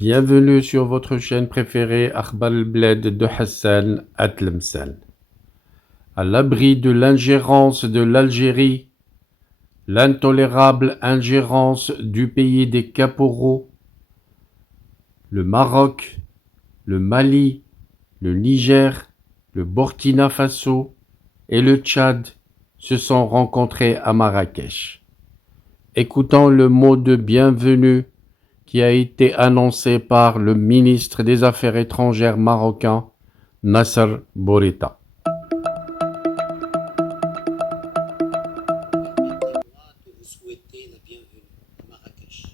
Bienvenue sur votre chaîne préférée Akhbar al-Bled de Hassan Atlemcen. À l'abri de l'ingérence de l'Algérie, l'intolérable ingérence du pays des caporaux, le Maroc, le Mali, le Niger, le Burkina Faso et le Tchad se sont rencontrés à Marrakech. Écoutons le mot de bienvenue qui a été annoncé par le ministre des Affaires étrangères marocain, Nasser Bourita. Permettez-moi de vous souhaiter la bienvenue à Marrakech.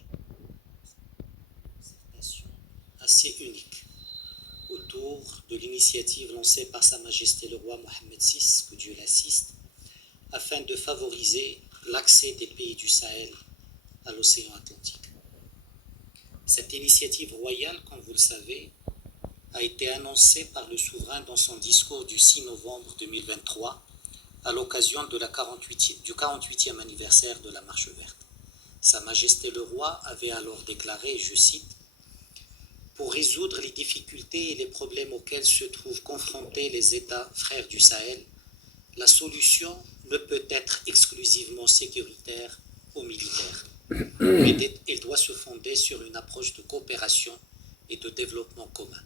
Cette nation assez unique autour de l'initiative lancée par Sa Majesté le roi Mohammed VI, que Dieu l'assiste, afin de favoriser l'accès des pays du Sahel à l'océan Atlantique. Cette initiative royale, comme vous le savez, a été annoncée par le souverain dans son discours du 6 novembre 2023 à l'occasion de du 48e anniversaire de la Marche verte. Sa Majesté le Roi avait alors déclaré, je cite, « Pour résoudre les difficultés et les problèmes auxquels se trouvent confrontés les États frères du Sahel, la solution ne peut être exclusivement sécuritaire ou militaire, mais elle doit se fonder sur une approche de coopération et de développement commun.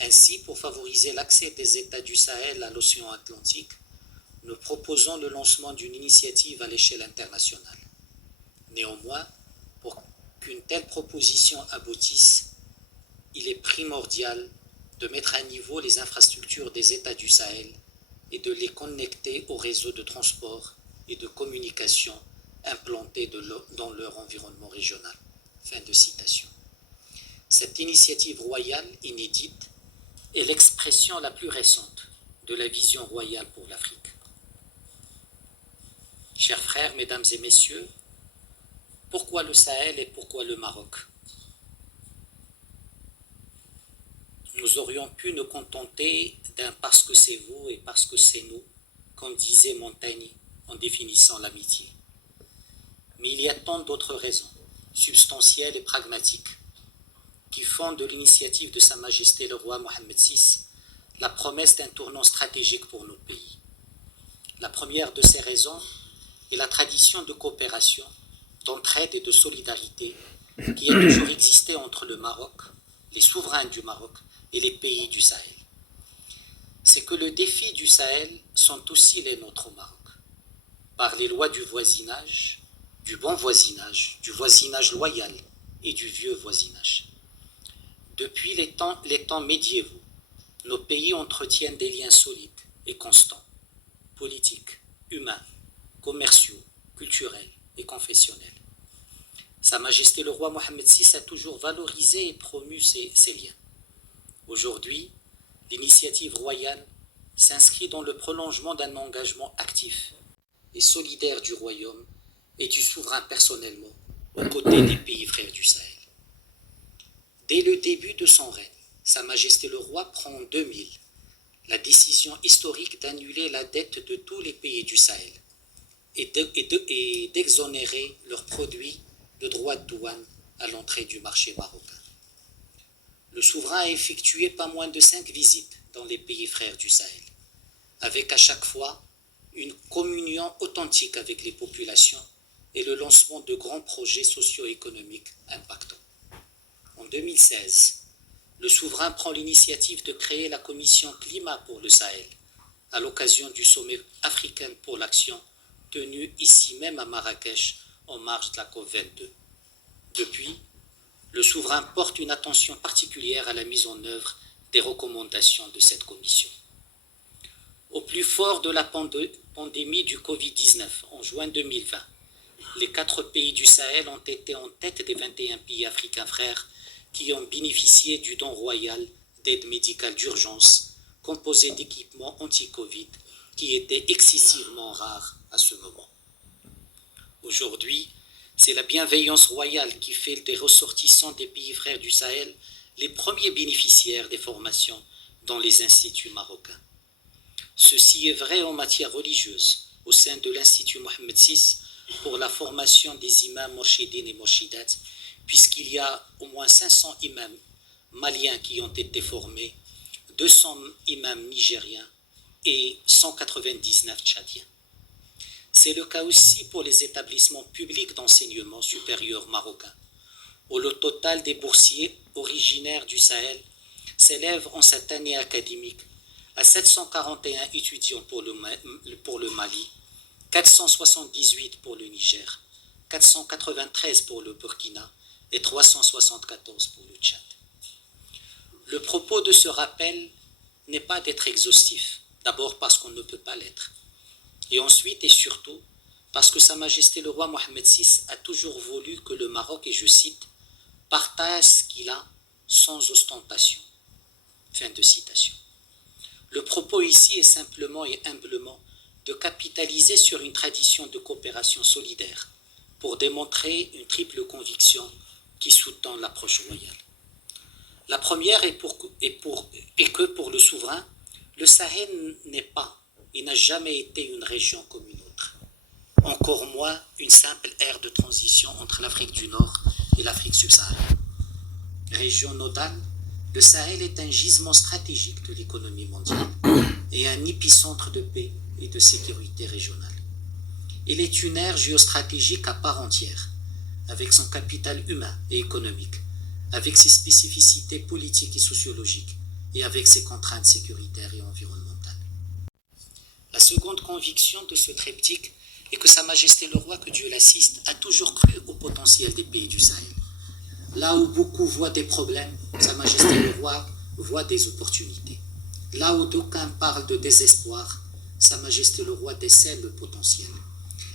Ainsi, pour favoriser l'accès des États du Sahel à l'océan Atlantique, nous proposons le lancement d'une initiative à l'échelle internationale. Néanmoins, pour qu'une telle proposition aboutisse, il est primordial de mettre à niveau les infrastructures des États du Sahel et de les connecter aux réseaux de transport et de communication implantés dans leur environnement régional. » Fin de citation. Cette initiative royale inédite est l'expression la plus récente de la vision royale pour l'Afrique. Chers frères, mesdames et messieurs, pourquoi le Sahel et pourquoi le Maroc? Nous aurions pu nous contenter d'un « parce que c'est vous et parce que c'est nous », comme disait Montaigne en définissant l'amitié. Mais il y a tant d'autres raisons, substantielles et pragmatiques, qui font de l'initiative de Sa Majesté le roi Mohammed VI la promesse d'un tournant stratégique pour nos pays. La première de ces raisons est la tradition de coopération, d'entraide et de solidarité qui a toujours existé entre le Maroc, les souverains du Maroc et les pays du Sahel. C'est que le défi du Sahel sont aussi les nôtres au Maroc. Par les lois du voisinage, du bon voisinage, du voisinage loyal et du vieux voisinage. Depuis les temps médiévaux, nos pays entretiennent des liens solides et constants, politiques, humains, commerciaux, culturels et confessionnels. Sa Majesté le roi Mohammed VI a toujours valorisé et promu ces liens. Aujourd'hui, l'initiative royale s'inscrit dans le prolongement d'un engagement actif et solidaire du royaume et du souverain personnellement aux côtés des pays frères du Sahel. Dès le début de son règne, Sa Majesté le roi prend en 2000 la décision historique d'annuler la dette de tous les pays du Sahel et d'exonérer leurs produits de droits de douane à l'entrée du marché marocain. Le souverain a effectué pas moins de 5 visites dans les pays frères du Sahel, avec à chaque fois une communion authentique avec les populations et le lancement de grands projets socio-économiques impactants. En 2016, le souverain prend l'initiative de créer la commission climat pour le Sahel, à l'occasion du sommet africain pour l'action tenu ici même à Marrakech en marge de la COP22. Depuis, le souverain porte une attention particulière à la mise en œuvre des recommandations de cette commission. Au plus fort de la pandémie du Covid-19 en juin 2020, les 4 pays du Sahel ont été en tête des 21 pays africains frères qui ont bénéficié du don royal d'aide médicale d'urgence composé d'équipements anti-Covid qui étaient excessivement rares à ce moment. Aujourd'hui, c'est la bienveillance royale qui fait des ressortissants des pays frères du Sahel les premiers bénéficiaires des formations dans les instituts marocains. Ceci est vrai en matière religieuse au sein de l'Institut Mohammed VI pour la formation des imams mourchidines et mourchidates puisqu'il y a au moins 500 imams maliens qui ont été formés, 200 imams nigériens et 199 tchadiens. C'est le cas aussi pour les établissements publics d'enseignement supérieur marocains, où le total des boursiers originaires du Sahel s'élève en cette année académique à 741 étudiants pour le Mali, 478 pour le Niger, 493 pour le Burkina et 374 pour le Tchad. Le propos de ce rappel n'est pas d'être exhaustif, d'abord parce qu'on ne peut pas l'être, et ensuite et surtout parce que Sa Majesté le roi Mohamed VI a toujours voulu que le Maroc, et je cite, partage ce qu'il a sans ostentation. Fin de citation. Le propos ici est simplement et humblement de capitaliser sur une tradition de coopération solidaire pour démontrer une triple conviction qui sous-tend l'approche royale. La première est que pour le souverain, le Sahel n'est pas et n'a jamais été une région comme une autre, encore moins une simple ère de transition entre l'Afrique du Nord et l'Afrique subsaharienne. Région nodale, le Sahel est un gisement stratégique de l'économie mondiale et un épicentre de paix et de sécurité régionale. Il est une ère géostratégique à part entière, avec son capital humain et économique, avec ses spécificités politiques et sociologiques, et avec ses contraintes sécuritaires et environnementales. La seconde conviction de ce triptyque est que Sa Majesté le Roi, que Dieu l'assiste, a toujours cru au potentiel des pays du Sahel. Là où beaucoup voient des problèmes, Sa Majesté le Roi voit des opportunités. Là où d'aucuns parlent de désespoir, Sa Majesté le Roi décèle le potentiel.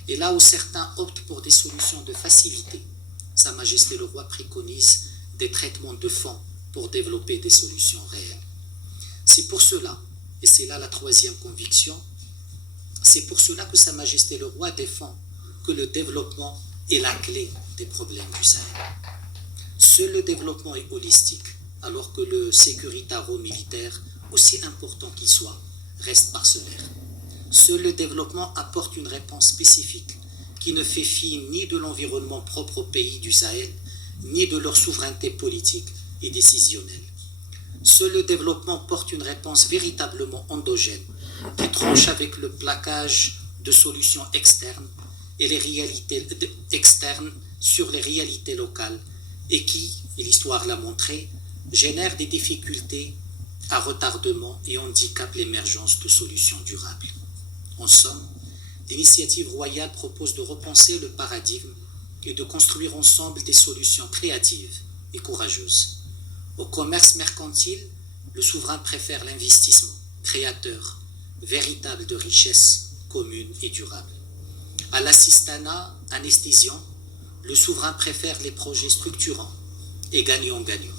Et là où certains optent pour des solutions de facilité, Sa Majesté le Roi préconise des traitements de fond pour développer des solutions réelles. C'est pour cela, et c'est là la troisième conviction, c'est pour cela que Sa Majesté le Roi défend que le développement est la clé des problèmes du Sahel. Seul le développement est holistique, alors que le sécuritaro-militaire, aussi important qu'il soit, reste parcellaire. Seul le développement apporte une réponse spécifique qui ne fait fi ni de l'environnement propre aux pays du Sahel, ni de leur souveraineté politique et décisionnelle. Seul le développement porte une réponse véritablement endogène, qui tranche avec le plaquage de solutions externes et les réalités externes sur les réalités locales, et qui, et l'histoire l'a montré, génère des difficultés à retardement et handicape l'émergence de solutions durables. En somme, l'initiative royale propose de repenser le paradigme et de construire ensemble des solutions créatives et courageuses. Au commerce mercantile, le souverain préfère l'investissement créateur, véritable de richesse commune et durable. À l'assistanat anesthésiant, le souverain préfère les projets structurants et gagnant-gagnant.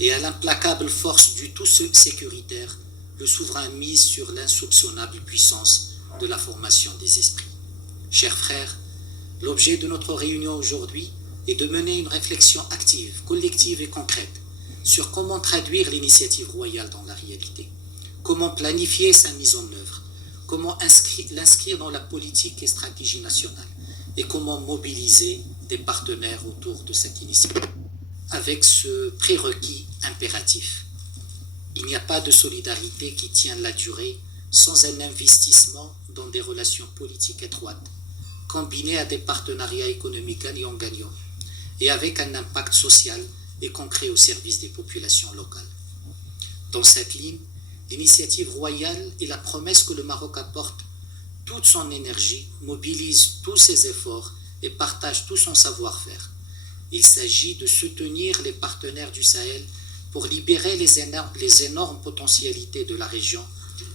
Et à l'implacable force du tout sécuritaire, le souverain mise sur l'insoupçonnable puissance de la formation des esprits. Chers frères, l'objet de notre réunion aujourd'hui est de mener une réflexion active, collective et concrète sur comment traduire l'initiative royale dans la réalité, comment planifier sa mise en œuvre, comment l'inscrire dans la politique et stratégie nationale et comment mobiliser des partenaires autour de cette initiative. Avec ce prérequis impératif, il n'y a pas de solidarité qui tienne la durée sans un investissement dans des relations politiques étroites, combinées à des partenariats économiques gagnant-gagnant et avec un impact social et concret au service des populations locales. Dans cette ligne, l'initiative royale et la promesse que le Maroc apporte toute son énergie, mobilise tous ses efforts et partage tout son savoir-faire. Il s'agit de soutenir les partenaires du Sahel pour libérer les énormes potentialités de la région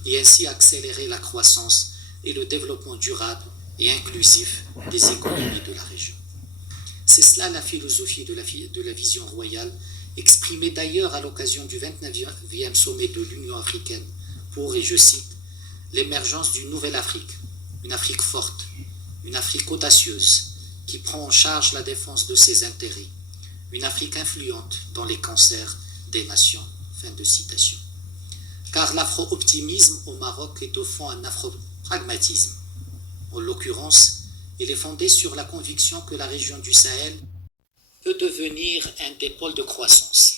et ainsi accélérer la croissance et le développement durable et inclusif des économies de la région. C'est cela la philosophie de la vision royale, exprimée d'ailleurs à l'occasion du 29e sommet de l'Union africaine pour, et je cite, l'émergence d'une nouvelle Afrique, une Afrique forte, une Afrique audacieuse, qui prend en charge la défense de ses intérêts, une Afrique influente dans les concerts des nations. Fin de citation. Car l'afro-optimisme au Maroc est au fond un afro-pragmatisme. En l'occurrence, il est fondé sur la conviction que la région du Sahel peut devenir un des pôles de croissance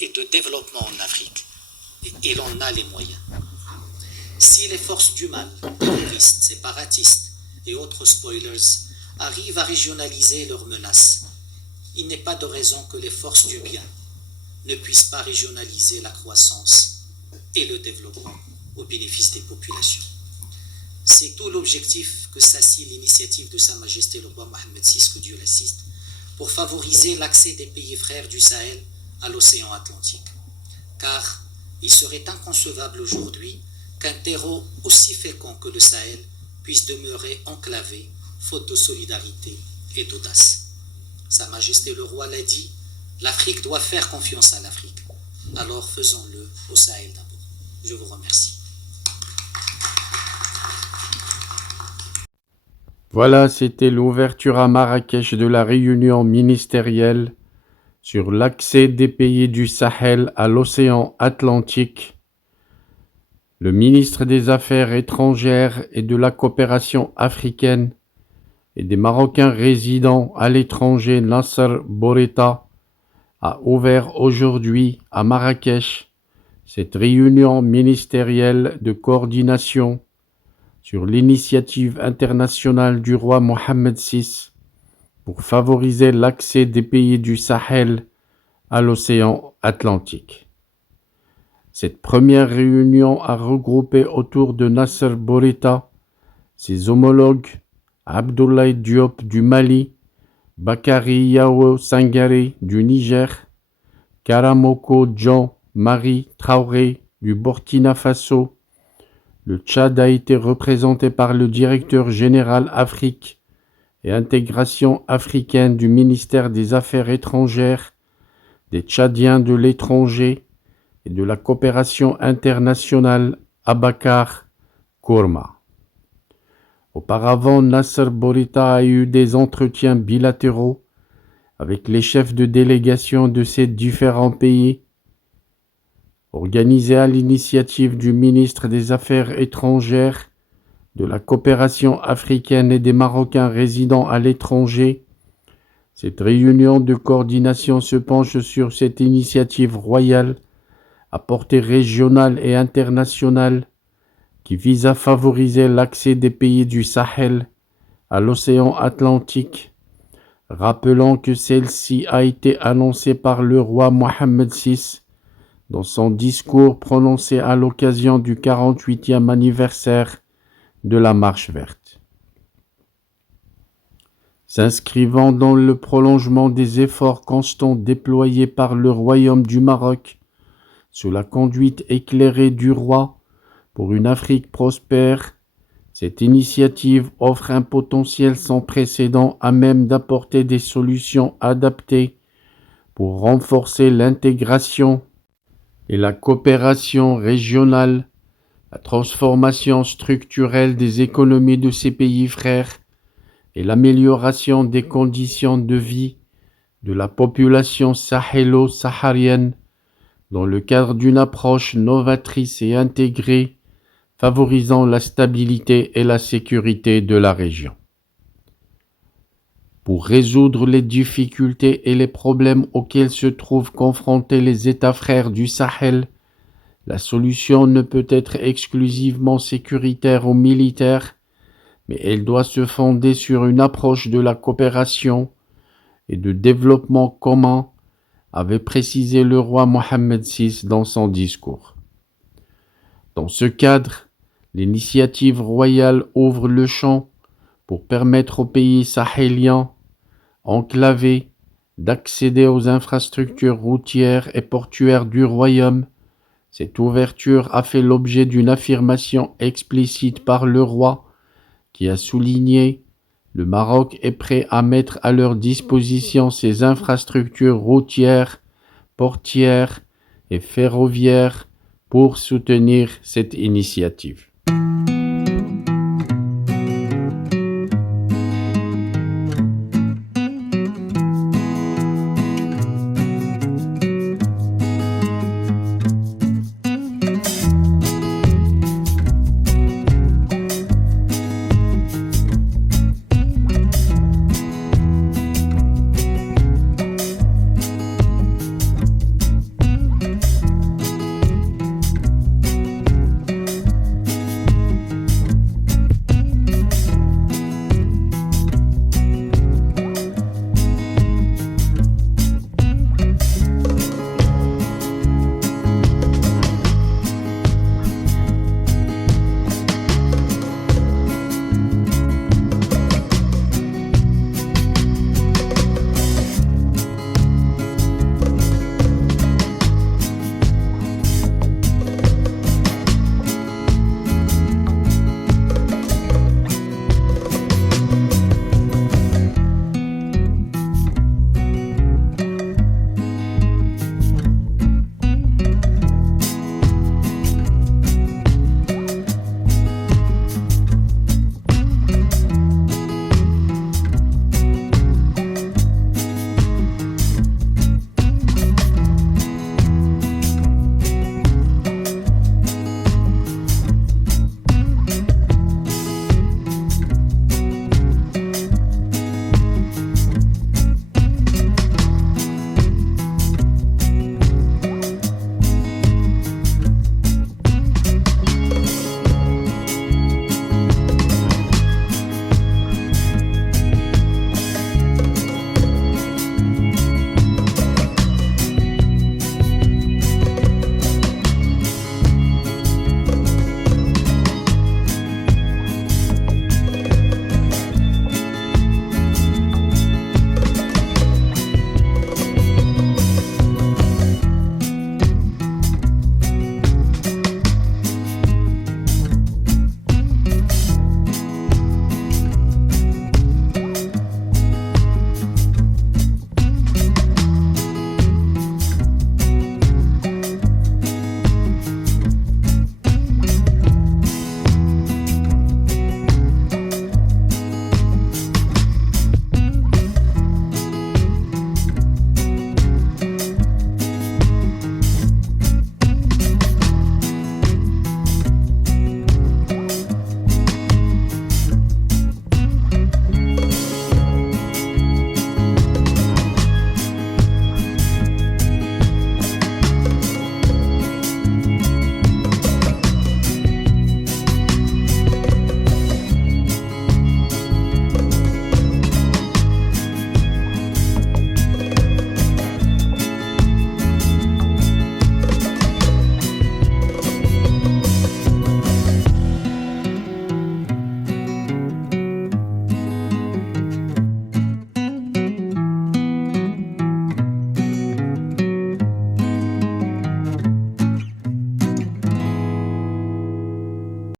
et de développement en Afrique. Et l'on a les moyens. Si les forces du mal, terroristes, séparatistes et autres spoilers, arrivent à régionaliser leurs menaces, il n'est pas de raison que les forces du bien ne puissent pas régionaliser la croissance et le développement au bénéfice des populations. C'est tout l'objectif que s'assied l'initiative de Sa Majesté le roi Mohammed VI, que Dieu l'assiste, pour favoriser l'accès des pays frères du Sahel à l'océan Atlantique. Car il serait inconcevable aujourd'hui qu'un terreau aussi fécond que le Sahel puisse demeurer enclavé, faute de solidarité et d'audace. Sa Majesté le roi l'a dit, l'Afrique doit faire confiance à l'Afrique. Alors faisons-le au Sahel d'abord. Je vous remercie. Voilà, c'était l'ouverture à Marrakech de la réunion ministérielle sur l'accès des pays du Sahel à l'océan Atlantique. Le ministre des Affaires étrangères et de la coopération africaine et des Marocains résidant à l'étranger, Nasser Bourita, a ouvert aujourd'hui à Marrakech cette réunion ministérielle de coordination sur l'initiative internationale du roi Mohammed VI pour favoriser l'accès des pays du Sahel à l'océan Atlantique. Cette première réunion a regroupé autour de Nasser Bourita ses homologues Abdoulaye Diop du Mali, Bakary Yao Sangaré du Niger, Karamoko Jean-Marie Traoré du Burkina Faso. Le Tchad a été représenté par le directeur général Afrique et intégration africaine du ministère des Affaires étrangères, des Tchadiens de l'étranger et de la coopération internationale Abakar Kourma. Auparavant, Nasser Bourita a eu des entretiens bilatéraux avec les chefs de délégation de ces différents pays, organisés à l'initiative du ministre des Affaires étrangères, de la coopération africaine et des Marocains résidant à l'étranger. Cette réunion de coordination se penche sur cette initiative royale à portée régionale et internationale qui vise à favoriser l'accès des pays du Sahel à l'océan Atlantique, rappelant que celle-ci a été annoncée par le roi Mohammed VI dans son discours prononcé à l'occasion du 48e anniversaire de la Marche verte. S'inscrivant dans le prolongement des efforts constants déployés par le Royaume du Maroc, sous la conduite éclairée du roi pour une Afrique prospère, cette initiative offre un potentiel sans précédent à même d'apporter des solutions adaptées pour renforcer l'intégration et la coopération régionale, la transformation structurelle des économies de ces pays frères et l'amélioration des conditions de vie de la population sahélo-saharienne dans le cadre d'une approche novatrice et intégrée favorisant la stabilité et la sécurité de la région. Pour résoudre les difficultés et les problèmes auxquels se trouvent confrontés les États frères du Sahel, la solution ne peut être exclusivement sécuritaire ou militaire, mais elle doit se fonder sur une approche de la coopération et de développement commun, avait précisé le roi Mohammed VI dans son discours. Dans ce cadre, l'initiative royale ouvre le champ pour permettre aux pays sahéliens enclavés d'accéder aux infrastructures routières et portuaires du royaume. Cette ouverture a fait l'objet d'une affirmation explicite par le roi qui a souligné « Le Maroc est prêt à mettre à leur disposition ses infrastructures routières, portières et ferroviaires pour soutenir cette initiative ».